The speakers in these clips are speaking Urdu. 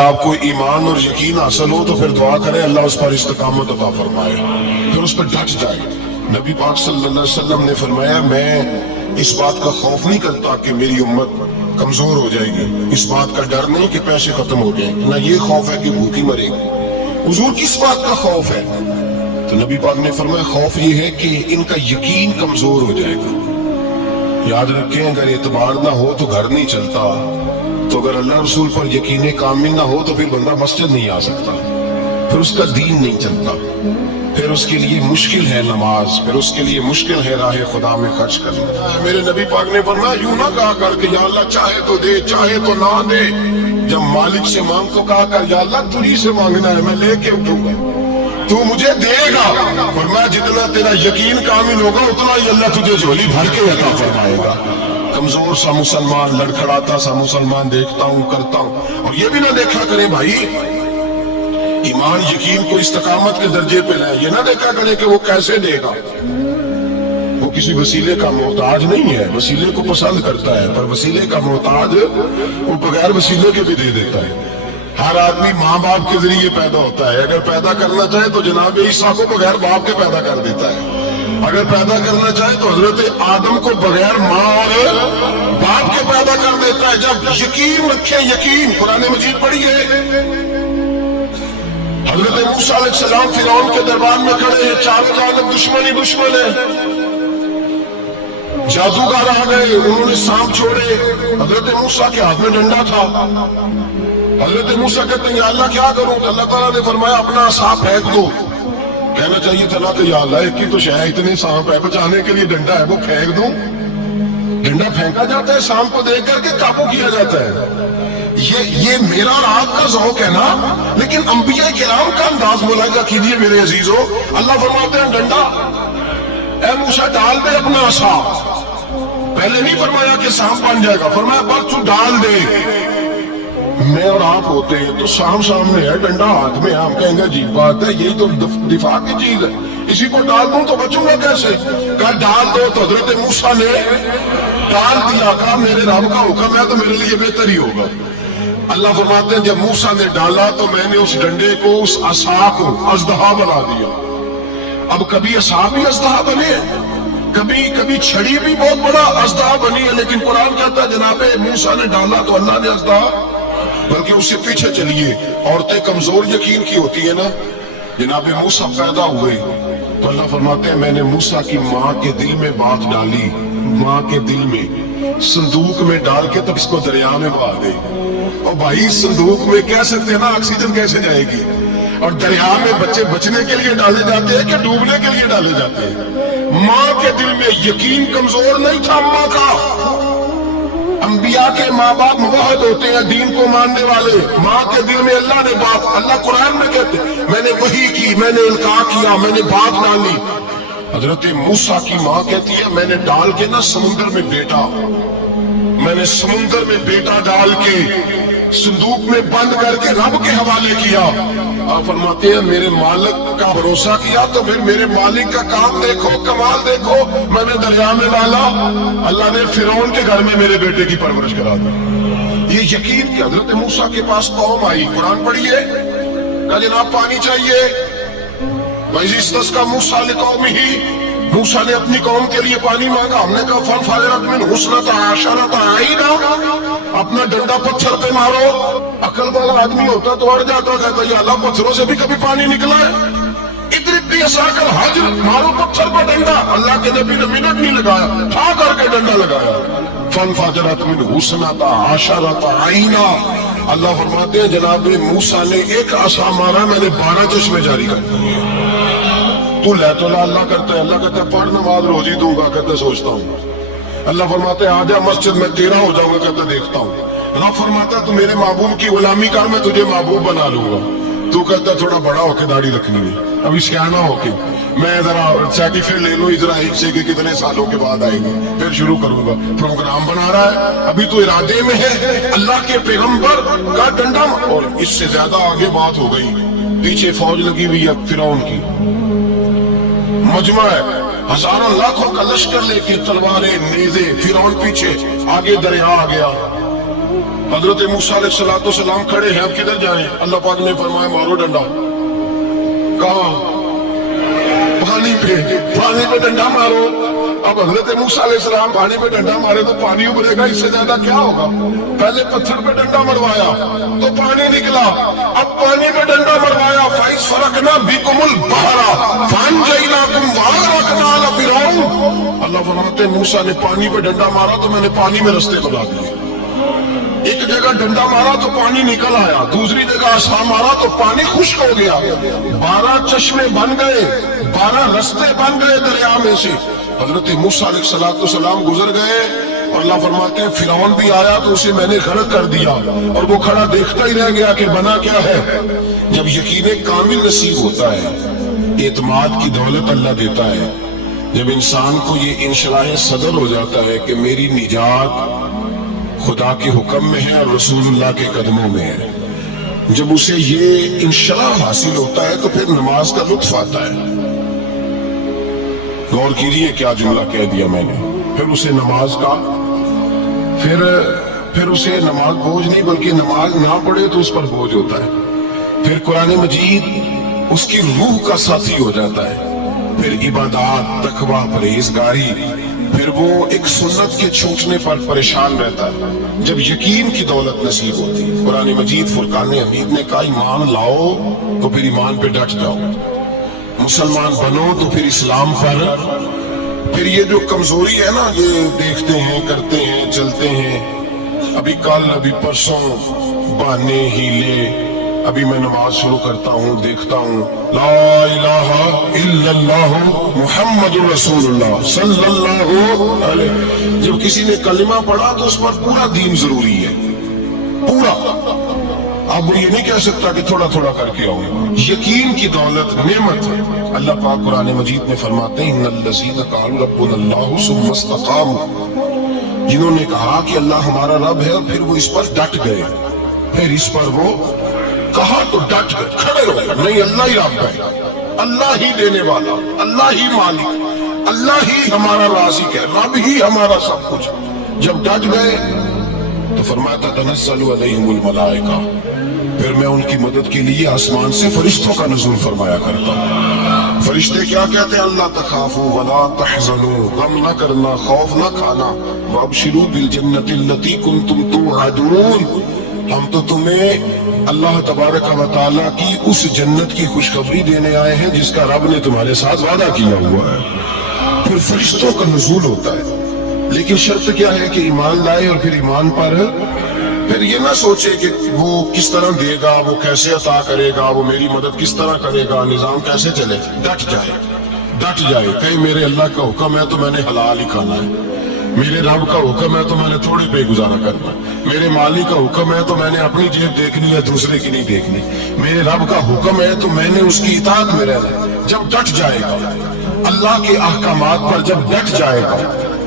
آپ کو ایمان اور یقین حاصل ہو تو پھر دعا کرے اللہ اس پر استقامت عطا فرمائے، پھر اس پر ڈٹ جائے۔ نبی پاک صلی اللہ علیہ وسلم نے فرمایا میں اس بات کا خوف نہیں کرتا کہ میری امت کمزور ہو جائے گی، اس بات کا ڈر نہیں کہ پیسے ختم ہو جائیں، نہ یہ خوف ہے کہ بھوکی مرے گی۔ حضور کس بات کا خوف ہے؟ تو نبی پاک نے فرمایا خوف یہ ہے کہ ان کا یقین کمزور ہو جائے گا۔ یاد رکھیں اگر اعتبار نہ ہو تو گھر نہیں چلتا، تو اگر اللہ رسول پر یقین کامل نہ ہو تو پھر بندہ مسجد نہیں آ سکتا، پھر اس کا دین نہیں چلتا، پھر اس کے لیے مشکل ہے نماز، پھر اس کے لیے مشکل ہے راہ خدا میں خرچ کرنا۔ میرے نبی پاک نے فرمایا یوں نہ کہا کر کہ یا اللہ چاہے تو دے چاہے تو نہ دے، جب مالک سے مانگ تو کہا کر یا اللہ تجھی سے مانگنا ہے میں لے کے اٹھوں گا، تو مجھے دے گا۔ فرمایا جتنا تیرا یقین کامل ہوگا اتنا ہی اللہ تجھے جھولی بھر کے عطا فرمائے گا۔ کمزور سا مسلمان، لڑکھڑاتا سا مسلمان دیکھتا ہوں کرتا ہوں، اور یہ بھی نہ دیکھا کرے بھائی ایمان یقین کو استقامت کے درجے پہ لائے، یہ نہ دیکھا کرے کہ وہ کیسے دے گا، وہ کسی وسیلے کا محتاج نہیں ہے، وسیلے کو پسند کرتا ہے، پر وسیلے کا محتاج وہ بغیر وسیلے کے بھی دے دیتا ہے۔ ہر آدمی ماں باپ کے ذریعے پیدا ہوتا ہے، اگر پیدا کرنا چاہے تو جناب عیسیٰ کو بغیر باپ کے پیدا کر دیتا ہے، اگر پیدا کرنا چاہے تو حضرت آدم کو بغیر ماں اور باپ کے پیدا کر دیتا ہے۔ جب یقین رکھیں، یقین قرآن مجید پڑھیے، حضرت موسیٰ علیہ السلام فرعون کے دربار میں کھڑے ہیں، چاروں جانب دشمن ہی دشمن ہے، جادوگر آ گئے، انہوں نے سانپ چھوڑے، حضرت موسیٰ کے ہاتھ میں ڈنڈا تھا، حضرت موسیٰ کہتے ہیں یا اللہ کیا کروں؟ تو اللہ تعالیٰ نے فرمایا اپنا عصا پھینک دو۔ کہنا چاہیے تھا کہ یا اللہ ایک ہی تو شے ہے، اتنے سانپ ہے، بچانے کے لیے ڈنڈا ہے وہ پھینک دوں؟ ڈنڈا پھینکا جاتا ہے، سانپ کو دیکھ کر کے قابو کیا جاتا ہے۔ یہ میرا اور آپ کا ذوق ہے نا، لیکن انبیاء کرام کا انداز ملاحظہ کیجیے میرے عزیزو۔ اللہ فرماتے ہیں ڈنڈا اے موسیٰ ڈال دے اپنا عصا، پہلے نہیں فرمایا کہ سانپ بن جائے گا، فرمایا بس تو ڈال دے۔ میں اور آپ ہوتے ہیں تو سامنے ہے، ڈنڈا ہاتھ میں، ہم کہیں گے عجیب بات ہے، یہی تو دفاع کی چیز ہے، اسی کو ڈال دوں تو بچوں گا کیسے؟ کہا ڈال دو، تو حضرت موسیٰ نے ڈال دیا، کہا میرے رب کا حکم ہے تو میرے لیے بہتر ہی ہوگا۔ اللہ فرماتے ہیں جب موسیٰ نے ڈالا تو میں نے اس ڈنڈے کو، اس عصا کو اژدہا بنا دیا۔ اب کبھی عصا بھی اژدہا بنے، کبھی چھڑی بھی بہت بڑا اژدہا بنی ہے، لیکن قرآن کہتا ہے جناب موسیٰ نے ڈالا تو اللہ نے اژدہا، بلکہ اس سے پیچھے چلیے، عورتیں کمزور یقین کی ہوتی ہے نا، جناب موسیٰ پیدا ہوئے تو اللہ فرماتے ہیں میں نے موسیٰ کی ماں کے دل میں بات ڈالی، ماں کے دل میں صندوق میں ڈال کے تب اس کو دریا میں بہا دے۔ اور بھائی صندوق میں کہہ سکتے ہیں نا آکسیجن کیسے جائے گی، اور دریا میں بچے بچنے کے لیے ڈالے جاتے ہیں کہ ڈوبنے کے لیے ڈالے جاتے ہیں؟ ماں کے دل میں یقین کمزور نہیں تھا ماں کا۔ انبیاء کے ماں باپ موحد ہوتے ہیں، دین کو ماننے والے، ماں کے دل میں اللہ نے بات، اللہ قرآن میں کہتے ہیں میں نے وحی کی، میں نے القاء کیا، میں نے بات ڈالی۔ حضرت موسیٰ کی ماں کہتی ہے میں نے ڈال کے نا سمندر میں بیٹا، میں نے سمندر میں بیٹا ڈال کے صندوق میں بند کر کے رب کے حوالے کیا۔ آپ فرماتے ہیں میرے مالک کا بھروسہ کیا تو پھر میرے مالک کا کام دیکھو، کمال دیکھو، میں نے دریا میں ڈالا، اللہ نے فرعون کے گھر میں میرے بیٹے کی پرورش کرا دی۔ یہ یقین کہ حضرت موسیٰ کے پاس قوم آئی، قرآن پڑھیے، کہا جناب پانی چاہیے، وَإِذِ اسْتَسْقَىٰ مُوسَىٰ لِقَوْمِهِ، موسیٰ نے اپنی قوم کے لیے پانی مانگا، ہم نے کہا فَانْفَجَرَتْ مِنْهُ اثْنَتَا عَشَرَةَ عَيْنًا، اپنا ڈنڈا پتھر پہ مارو۔ عقل والا آدمی ہوتا تو اڑ جاتا، کہتا یا اللہ پتھروں سے بھی کبھی پانی نکلا ہے؟ اضرب بعصاک الحجر، مارو پتھر پہ ڈنڈا۔ اللہ کے نبی نے منٹ نہیں لگایا، اٹھا کر کے ڈنڈا لگایا، فَانْفَجَرَتْ مِنْهُ اثْنَتَا عَشَرَةَ عَيْنًا۔ اللہ فرماتے ہیں جناب موسیٰ نے ایک عصا مارا، میں نے 12 چشمے جاری کر دیے۔ تو لے تو اللہ کرتا ہے، اللہ کہتا ہے پڑھ نماز روزی دوں گا، کہتا ہے سوچتا ہوں۔ اللہ فرماتا ہے آجا مسجد میں تیرا ہو جاؤں گا، کہتا ہے دیکھتا ہوں۔ رب فرماتا ہے تو میرے محبوب کی غلامی کر، میں تجھے محبوب بنا لوں گا۔ تو کہتا ہے تھوڑا بڑا ہو کے داڑھی رکھنی ہے، ابھی سیانا ہو کے میں ذرا سرٹیفکیٹ لے لوں اسرائیل سے کہ کتنے سالوں کے بعد آئیں گے، پھر شروع کروں گا۔ پروگرام بنا رہا ہے، ابھی تو ارادے میں ہے۔ اللہ کے پیغمبر کا ڈنڈا، اور اس سے زیادہ آگے بات ہو گئی، پیچھے فوج لگی ہوئی ہے فرعون کی، مجمع ہے، ہزاروں لاکھوں کا لشکر لے کے، تلواریں نیزے، فرعون پیچھے، آگے دریا آ گیا۔ حضرت موسیٰ علیہ السلام کھڑے ہیں، اب کدھر جائیں؟ اللہ پاک نے فرمایا مارو ڈنڈا۔ کہاں؟ پانی پہ ڈنڈا مارو۔ اب حضرت موسیٰ علیہ السلام پانی پہ ڈنڈا مارے تو پانی ابھرے گا، اس سے زیادہ کیا ہوگا؟ پہلے پتھر پہ ڈنڈا مروایا تو پانی نکلا، اب پانی پہ ڈنڈا مروایا فائز فرقنا بکم البحر فانجیناکم واغرقنا آل فرعون۔ اللہ فرماتے ہیں موسیٰ نے پانی پہ ڈنڈا مارا تو میں نے پانی میں رستے بنا دیے۔ ایک جگہ ڈنڈا مارا تو پانی نکل آیا، دوسری جگہ آسا مارا تو پانی خشک ہو گیا، 12 چشمے بن گئے، 12 رستے بن گئے دریا میں سے۔ حضرت موسیٰ علیہ السلام گزر گئے اور اللہ فرماتے ہیں فرعون بھی آیا تو اسے میں نے غرق کر دیا، اور وہ کھڑا دیکھتا ہی رہ گیا کہ بنا کیا ہے۔ جب یقین کامل نصیب ہوتا ہے، اعتماد کی دولت اللہ دیتا ہے، جب انسان کو یہ انشراح صدر ہو جاتا ہے کہ میری نجات خدا کے حکم میں ہے اور رسول اللہ کے قدموں میں ہے، جب اسے یہ انشراح حاصل ہوتا ہے تو پھر نماز کا لطف آتا ہے۔ غور کیجیے کیا جملہ کہہ دیا میں نے، پھر اسے نماز کا پھر اسے نماز بوجھ نہیں بلکہ نماز نہ پڑھے تو اس پر بوجھ ہوتا ہے، پھر قرآن مجید اس کی روح کا ساتھی ہو جاتا ہے، پھر عبادات، تقوی، پرہیزگاری، پھر وہ ایک سنت کے چھوٹنے پر پریشان رہتا ہے جب یقین کی دولت نصیب ہوتی ہے۔ قرآن مجید فرقان حمید نے کہا ایمان لاؤ تو پھر ایمان پہ ڈٹ جاؤ، مسلمان بنو تو پھر اسلام پر۔ پھر یہ جو کمزوری ہے نا، یہ دیکھتے ہیں، کرتے ہیں، چلتے ہیں، ابھی کل ابھی پرسوں بہانے ہیلے، ابھی میں نماز شروع کرتا ہوں دیکھتا ہوں لا الہ الا اللہ محمد رسول اللہ صلی اللہ علیہ، جب کسی نے کلمہ پڑھا تو اس پر پورا دین ضروری ہے، پورا۔ اب وہ یہ نہیں کہہ سکتا کہ تھوڑا تھوڑا کر کے آؤں، یقین کی دولت نعمت ہے۔ اللہ پاک قرآن مجید میں فرماتے ہیں ان الذین قالوا ربنا اللہ ثم استقاموا، جنہوں نے کہا کہ اللہ ہمارا رب ہے اور پھر وہ اس پر ڈٹ گئے، پھر اس پر وہ کہا تو ڈٹ گئے، کھڑے ہو گئے، نہیں اللہ ہی رب ہے، اللہ ہی دینے والا، اللہ ہی مالک، اللہ ہی ہمارا رازق ہے، رب ہی ہمارا سب کچھ۔ جب ڈٹ گئے تو فرمایا تنزل علیہم الملائکہ، پھر میں ان کی مدد کے لیے آسمان سے فرشتوں کا نزول فرمایا کرتا ہوں۔ فرشتے کیا کہتے ہیں؟ اللہ تخافوا ولا تحزنوا، غم نہ کرنا، خوف نہ کھانا، وابشروا بالجنۃ التي كنتم توعدون، ہم تو تمہیں اللہ تبارک و تعالیٰ کی اس جنت کی خوشخبری دینے آئے ہیں جس کا رب نے تمہارے ساتھ وعدہ کیا ہوا ہے۔ پھر فرشتوں کا نزول ہوتا ہے، لیکن شرط کیا ہے کہ ایمان لائے، اور پھر ایمان پر پھر یہ نہ سوچے کہ وہ کس طرح دے گا، وہ کیسے عطا کرے گا، وہ میری مدد کس طرح کرے گا، نظام کیسے چلے، ڈٹ جائے کہ میرے اللہ کا حکم ہے تو میں نے حلال ہی کھانا ہے، میرے رب کا حکم ہے تو میں نے تھوڑے پہ گزارا کرنا، میرے مالی کا حکم ہے تو میں نے اپنی جیب دیکھنی ہے، دوسرے کی نہیں دیکھنی، میرے رب کا حکم ہے تو میں نے اس کی اطاعت میں رہنا۔ جب ڈٹ جائے گا اللہ کے احکامات پر، جب ڈٹ جائے گا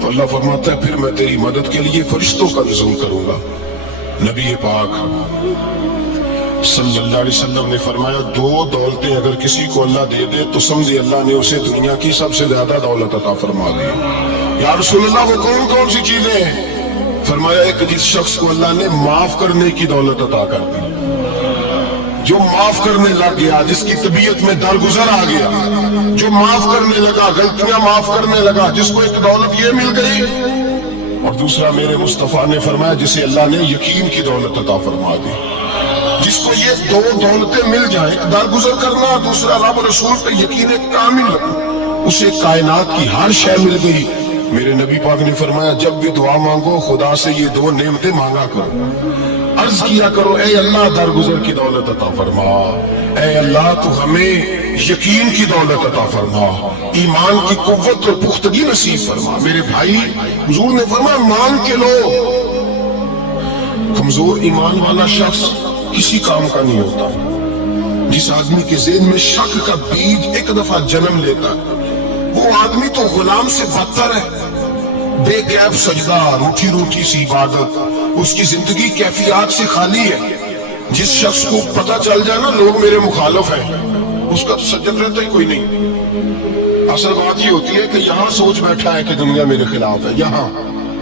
تو اللہ فرماتا ہے پھر میں تیری مدد کے لیے فرشتوں کا نزول کروں گا۔ نبی پاک صلی اللہ علیہ وسلم نے فرمایا 2 دولتیں اگر کسی کو اللہ دے دے تو سمجھے اللہ نے اسے دنیا کی سب سے زیادہ دولت عطا فرما دی۔ یا رسول اللہ وہ کون کون سی چیزیں ہیں؟ فرمایا ایک جس شخص کو اللہ نے معاف کرنے کی دولت عطا کر دی، جو معاف کرنے لگ گیا، جس کی طبیعت میں درگزر آ گیا، جو معاف کرنے لگا، غلطیاں معاف کرنے لگا، جس کو ایک دولت یہ مل گئی، اور دوسرا میرے مصطفیٰ نے فرمایا جسے اللہ نے یقین کی دولت عطا فرما دی۔ جس کو یہ 2 دولتیں مل جائیں، درگزر کرنا، دوسرا رب رسول پہ یقین کامل رکھنا، اسے کائنات کی ہر شے مل گئی۔ میرے نبی پاک نے فرمایا جب بھی دعا مانگو خدا سے یہ 2 نعمتیں مانگا کرو، عرض کیا کرو اے اللہ درگزر کی دولت عطا فرما، اے اللہ تو ہمیں یقین کی دولت عطا فرما، ایمان کی قوت اور پختگی نصیب فرما۔ میرے بھائی حضور نے فرمایا مان کے لو، کمزور ایمان والا شخص کسی کام کا نہیں ہوتا۔ جس آدمی کے ذہن میں شک کا بیج ایک دفعہ جنم لیتا ہے وہ آدمی تو غلام سے بدتر ہے۔ بے کیف سجدہ، روٹھی روٹھی سی عبادت، اس کی زندگی کیفیات سے خالی ہے۔ جس شخص کو پتہ چل جائے نا لوگ میرے مخالف ہیں، اس کا تو سجد رہتا ہی کوئی نہیں۔ اصل بات یہ ہوتی ہے کہ یہاں سوچ بیٹھا ہے کہ دنیا میرے خلاف ہے،